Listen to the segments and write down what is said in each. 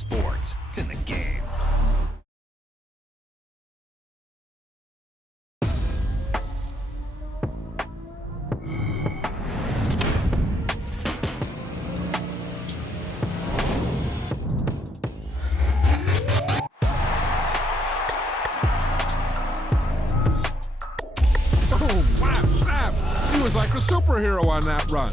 sports. It's in the game. Oh, wow, snap! He was like a superhero on that run.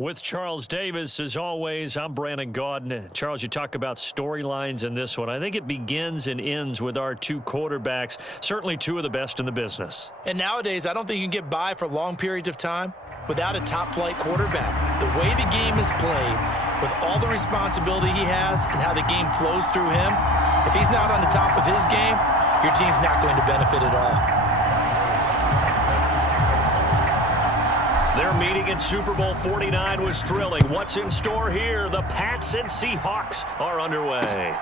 With Charles Davis, as always, I'm Brandon Gaudin. Charles, you talk about storylines in this one. I think it begins and ends with our two quarterbacks, certainly two of the best in the business. And nowadays, I don't think you can get by for long periods of time without a top-flight quarterback. The way the game is played, with all the responsibility he has and how the game flows through him, if he's not on the top of his game, your team's not going to benefit at all. Their meeting in Super Bowl 49 was thrilling. What's in store here? The Pats and Seahawks are underway.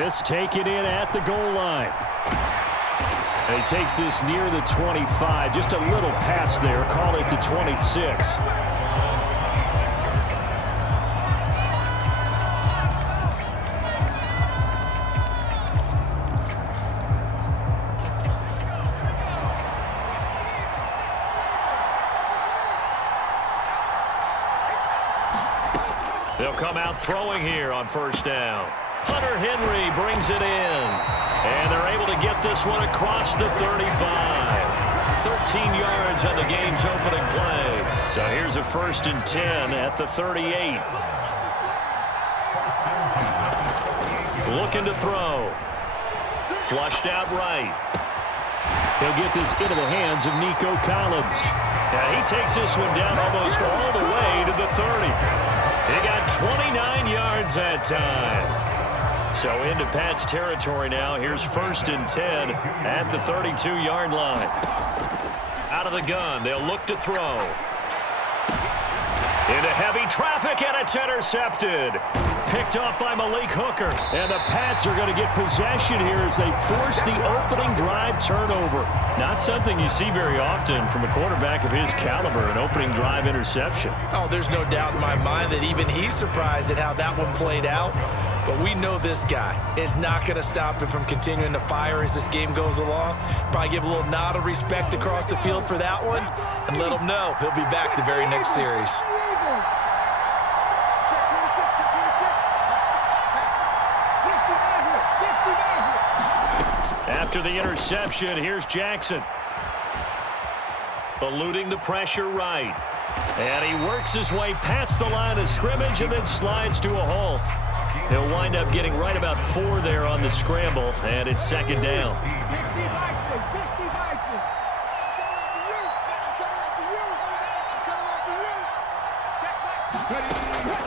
This taken in at the goal line. And he takes this near the 25. Just a little pass there. Call it the 26. They'll come out throwing here on first down. Hunter Henry brings it in. And they're able to get this one across the 35. 13 yards on the game's opening play. So here's a 1st and 10 at the 38. Looking to throw. Flushed out right. He'll get this into the hands of Nico Collins. Yeah, he takes this one down almost all the way to the 30. He got 29 yards that time. So into Pat's territory now. Here's 1st and 10 at the 32-yard line. Out of the gun, they'll look to throw. Into heavy traffic, and it's intercepted. Picked off by Malik Hooker. And the Pats are going to get possession here as they force the opening drive turnover. Not something you see very often from a quarterback of his caliber, an opening drive interception. Oh, there's no doubt in my mind that even he's surprised at how that one played out. But we know this guy is not going to stop him from continuing to fire as this game goes along. Probably give a little nod of respect across the field for that one and let him know he'll be back the very next series. After the interception, here's Jackson. Eluding the pressure right. And he works his way past the line of scrimmage and then slides to a halt. He'll wind up getting right about 4 there on the scramble, and it's 2nd down.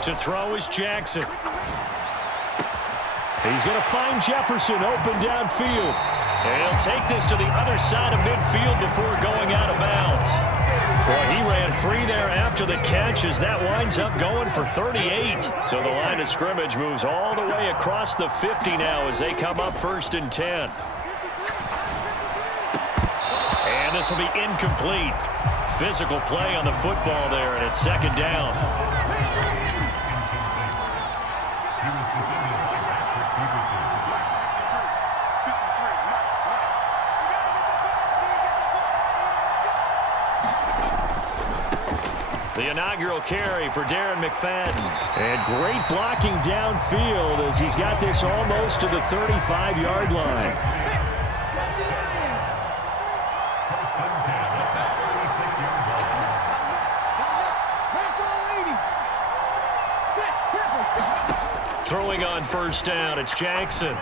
To throw is Jackson. He's going to find Jefferson open downfield. And he'll take this to the other side of midfield before going out of bounds. Boy, he ran free there after the catch as that winds up going for 38. So the line of scrimmage moves all the way across the 50 now as they come up 1st and 10. And this will be incomplete. Physical play on the football there, and it's 2nd down. The inaugural carry for Darren McFadden. And great blocking downfield as he's got this almost to the 35-yard line. Throwing on 1st down, it's Jackson.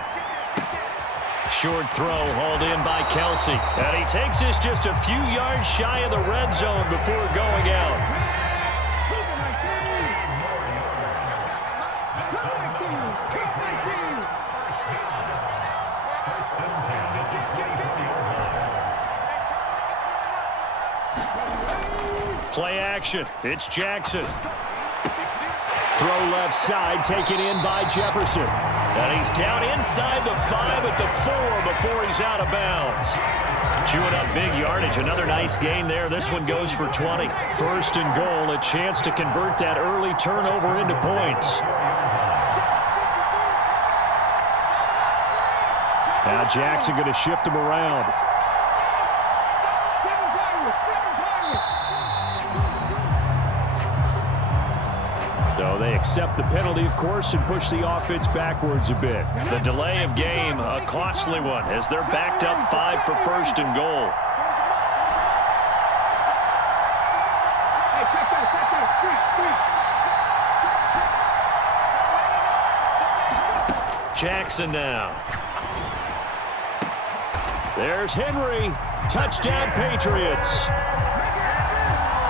Short throw hauled in by Kelsey. And he takes this just a few yards shy of the red zone before going out. Play action. It's Jackson. Throw left side, taken in by Jefferson. And he's down inside the 5 at the 4 before he's out of bounds. Chewing up big yardage. Another nice gain there. This one goes for 20. 1st and goal, a chance to convert that early turnover into points. Now Jackson going to shift him around. So they accept the penalty, of course, and push the offense backwards a bit. The delay of game, a costly one, as they're backed up 5 for 1st and goal. Jackson now. There's Henry. Touchdown, Patriots.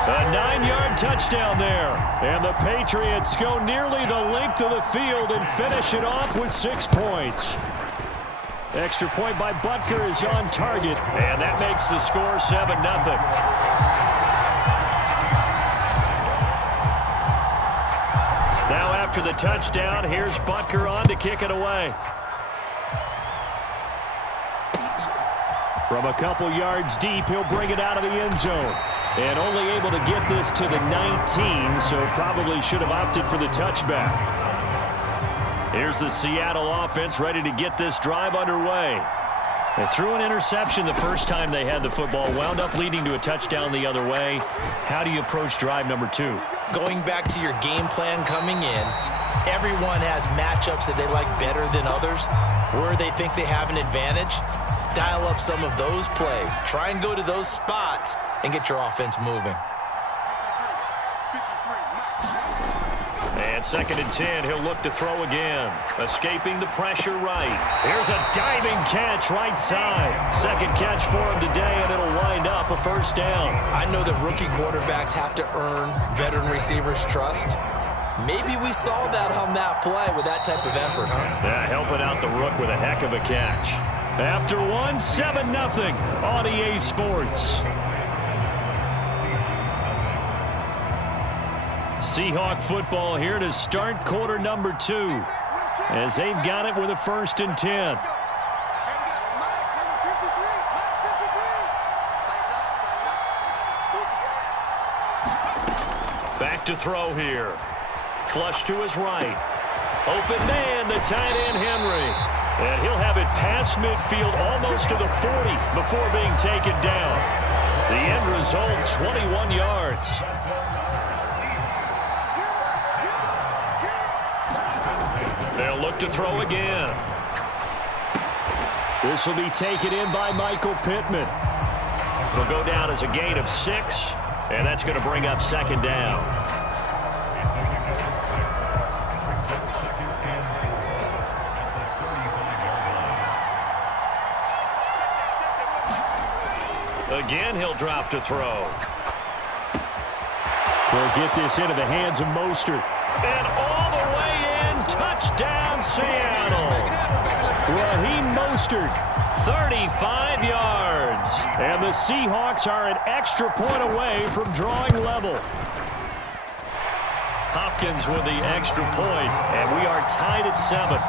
A 9-yard touchdown there. And the Patriots go nearly the length of the field and finish it off with 6 points. Extra point by Butker is on target. And that makes the score 7-0. Now after the touchdown, here's Butker on to kick it away. From a couple yards deep, he'll bring it out of the end zone. And only able to get this to the 19, so probably should have opted for the touchback. Here's the Seattle offense ready to get this drive underway. They threw an interception the first time they had the football, wound up leading to a touchdown the other way. How do you approach drive number 2? Going back to your game plan coming in, everyone has matchups that they like better than others, where they think they have an advantage. Dial up some of those plays. Try and go to those spots and get your offense moving. And 2nd and 10, he'll look to throw again. Escaping the pressure right. Here's a diving catch right side. Second catch for him today, and it'll wind up a first down. I know that rookie quarterbacks have to earn veteran receivers' trust. Maybe we saw that on that play with that type of effort, huh? Yeah, helping out the rook with a heck of a catch. After one, 7-0 on EA Sports. Seahawk football here to start quarter number 2, as they've got it with a 1st and 10. Back to throw here. Flush to his right. Open man, the tight end Henry. And he'll have it past midfield almost to the 40 before being taken down. The end result, 21 yards. They'll look to throw again. This will be taken in by Michael Pittman. Will go down as a gain of 6, and that's going to bring up 2nd down. Again, he'll drop to throw. They'll get this into the hands of Mostert. And all the way in, touchdown Seattle. Raheem Mostert. 35 yards. And the Seahawks are an extra point away from drawing level. Hopkins with the extra point, and we are tied at 7.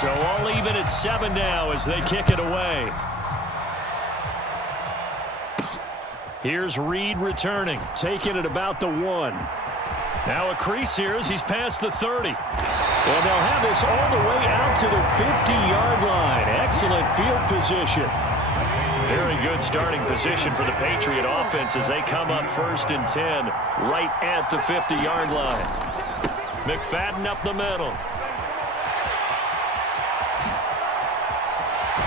So all even at 7 now as they kick it away. Here's Reed returning, taking it about the 1. Now a crease here as he's past the 30. And they'll have this all the way out to the 50-yard line. Excellent field position. Very good starting position for the Patriot offense as they come up 1st and 10 right at the 50-yard line. McFadden up the middle.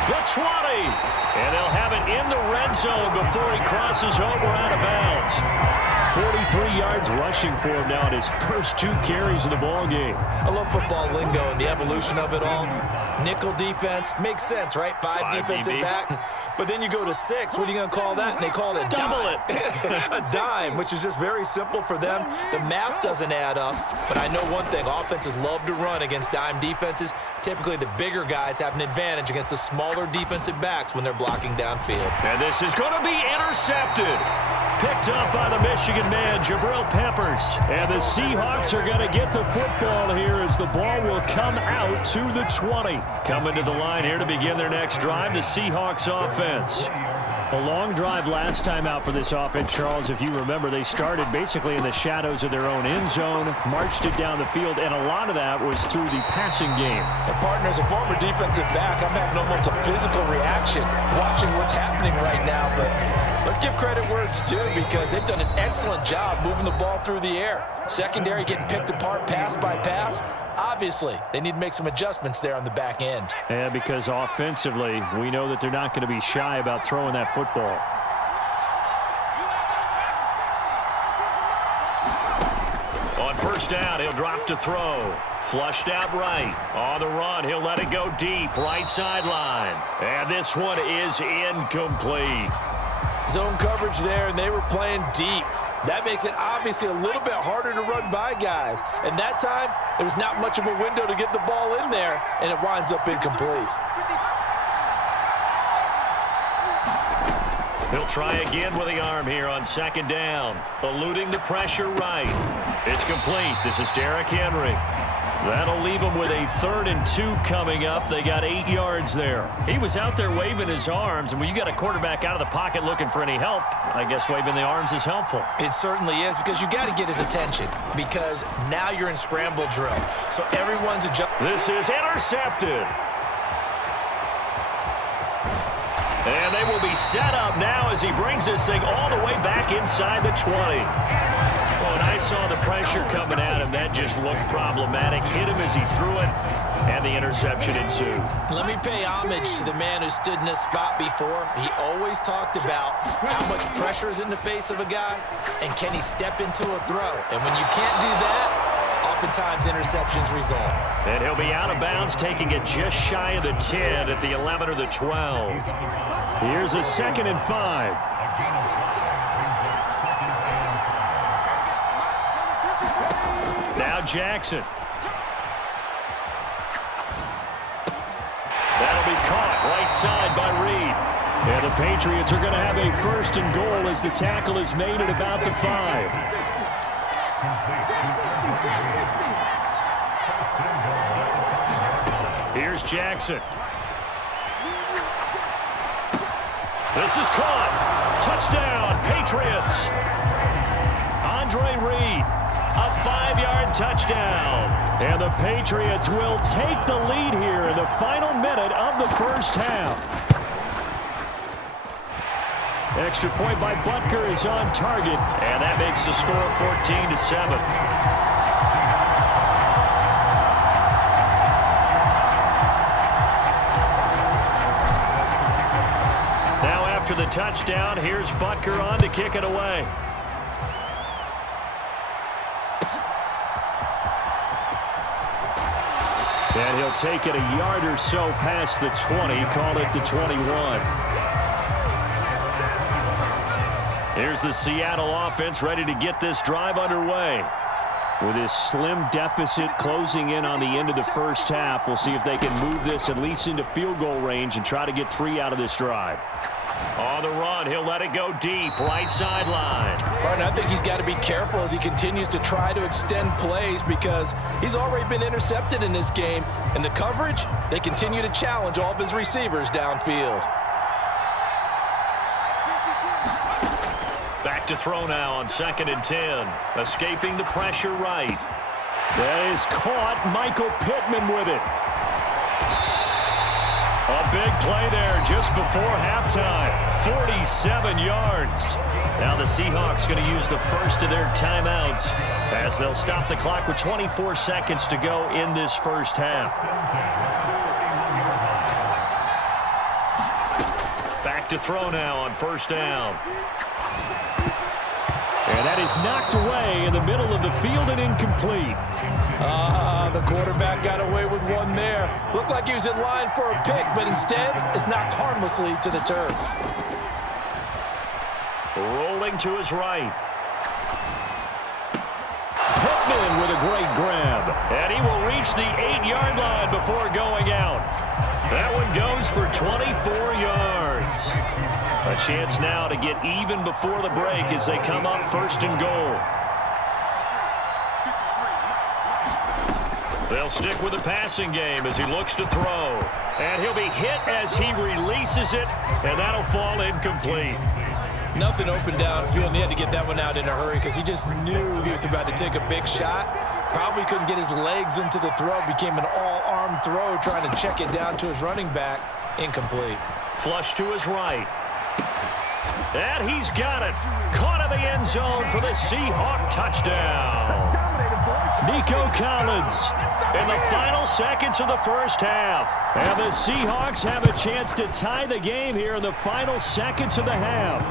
The 20. And they'll have it in the red zone before he crosses over out of bounds. 43 yards rushing for him now in his first 2 carries of the ball game. I love football lingo and the evolution of it all. Nickel defense makes sense, right? 5 defensive DBs. backs. But then you go to 6. What are you going to call that? And they call it a Double dime. A dime, which is just very simple for them. The math doesn't add up. But I know one thing. Offenses love to run against dime defenses. Typically, the bigger guys have an advantage against the smaller defensive backs when they're blocking downfield. And this is going to be intercepted. Picked up by the Michigan man, Jabril Peppers. And the Seahawks are going to get the football here as the ball will come out to the 20. Coming to the line here to begin their next drive, the Seahawks offense. A long drive last time out for this offense, Charles. If you remember, they started basically in the shadows of their own end zone, marched it down the field, and a lot of that was through the passing game. And partner, as a former defensive back, I'm having almost a physical reaction watching what's happening right now. But let's give credit where it's due because they've done an excellent job moving the ball through the air. Secondary getting picked apart pass by pass. Obviously, they need to make some adjustments there on the back end. Yeah, because offensively, we know that they're not going to be shy about throwing that football. On first down. He'll drop to throw. Flushed out right. On the run, he'll let it go deep. Right sideline. And this one is incomplete. Zone coverage there, and they were playing deep. That makes it obviously a little bit harder to run by guys. And that time, there was not much of a window to get the ball in there, and it winds up incomplete. He'll try again with the arm here on second down. Eluding the pressure right. It's complete. This is Derrick Henry. That'll leave them with a 3rd and 2 coming up. They got 8 yards there. He was out there waving his arms, and when you got a quarterback out of the pocket looking for any help, I guess waving the arms is helpful. It certainly is, because you got to get his attention, because now you're in scramble drill. So everyone's adjusting. This is intercepted. And they will be set up now as he brings this thing all the way back inside the 20. Well, and I saw the pressure coming at him. That just looked problematic. Hit him as he threw it, and the interception ensued. Let me pay homage to the man who stood in this spot before. He always talked about how much pressure is in the face of a guy, and can he step into a throw. And when you can't do that, oftentimes interceptions result. And he'll be out of bounds, taking it just shy of the 10 at the 11 or the 12. Here's a 2nd and 5. Now Jackson. That'll be caught right side by Reed. And the Patriots are going to have a 1st and goal as the tackle is made at about the 5. Here's Jackson. This is caught. Touchdown, Patriots. Andre Reed, a 5-yard touchdown. And the Patriots will take the lead here in the final minute of the first half. Extra point by Butker is on target. And that makes the score 14-7. After the touchdown, here's Butker on to kick it away. And he'll take it a yard or so past the 20, call it the 21. Here's the Seattle offense ready to get this drive underway. With this slim deficit closing in on the end of the first half, we'll see if they can move this at least into field goal range and try to get 3 out of this drive. On the run, he'll let it go deep, right sideline. Martin, I think he's got to be careful as he continues to try to extend plays, because he's already been intercepted in this game. And the coverage, they continue to challenge all of his receivers downfield. Back to throw now on 2nd and 10. Escaping the pressure right. That is caught. Michael Pittman with it. A big play there just before halftime. 47 yards. Now the Seahawks going to use the first of their timeouts as they'll stop the clock with 24 seconds to go in this first half. Back to throw now on 1st down. And that is knocked away in the middle of the field and incomplete. The quarterback got away with one there. Looked like he was in line for a pick, but instead is knocked harmlessly to the turf. Rolling to his right. Pittman with a great grab. And he will reach the 8-yard line before going out. That one goes for 24 yards. A chance now to get even before the break as they come up 1st and goal. They'll stick with the passing game as he looks to throw. And he'll be hit as he releases it, and that'll fall incomplete. Nothing open downfield, and he had to get that one out in a hurry because he just knew he was about to take a big shot. Probably couldn't get his legs into the throw. Became an all-arm throw trying to check it down to his running back. Incomplete. Flush to his right. And he's got it. Caught in the end zone for the Seahawk touchdown. Nico Collins. In the final seconds of the first half. And the Seahawks have a chance to tie the game here in the final seconds of the half.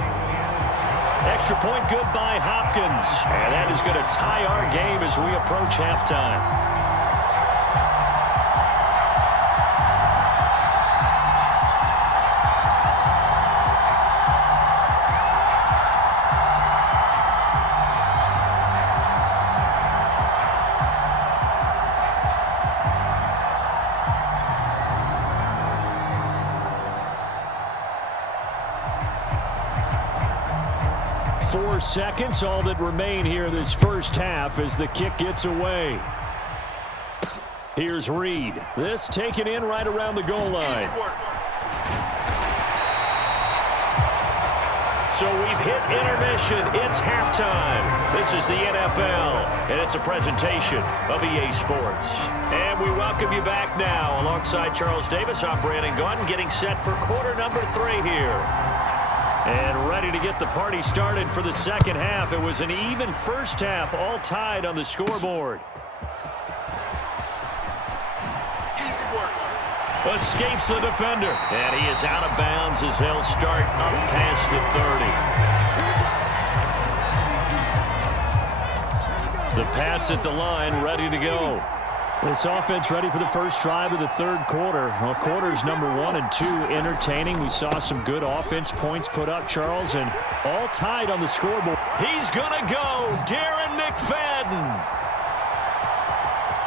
Extra point good by Hopkins. And that is going to tie our game as we approach halftime. Seconds, all that remain here this first half as the kick gets away. Here's Reed. This taken in right around the goal line. So we've hit intermission. It's halftime. This is the NFL, and it's a presentation of EA Sports. And we welcome you back now. Alongside Charles Davis, I'm Brandon Gaudin, getting set for quarter number 3 here. And ready to get the party started for the second half. It was an even first half, all tied on the scoreboard. Escapes the defender. And he is out of bounds as they'll start up past the 30. The Pats at the line, ready to go. This offense ready for the first drive of the third quarter. Well, quarters number 1 and 2 entertaining. We saw some good offense points put up, Charles, and all tied on the scoreboard. He's going to go. Darren McFadden.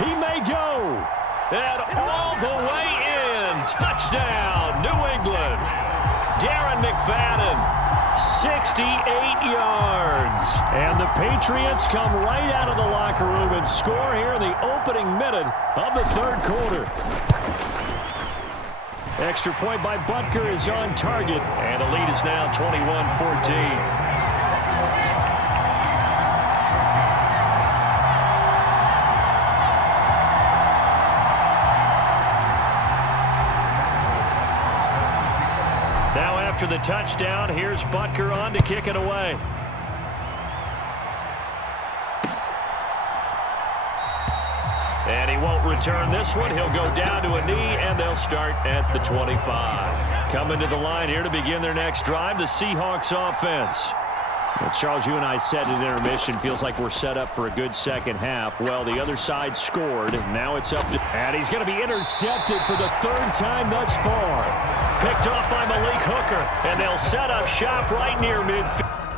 He may go. And all the way in. Touchdown, New England. Darren McFadden. 68 yards. And the Patriots come right out of the locker room and score here in the opening minute of the third quarter. Extra point by Butker is on target. And the lead is now 21-14. After the touchdown, here's Butker on to kick it away. And he won't return this one. He'll go down to a knee, and they'll start at the 25. Coming to the line here to begin their next drive, the Seahawks offense. Well, Charles, you and I said at intermission, feels like we're set up for a good second half. Well, the other side scored. Now it's up to... And he's going to be intercepted for the third time thus far. Picked off by Malik Hooker, and they'll set up shop right near midfield.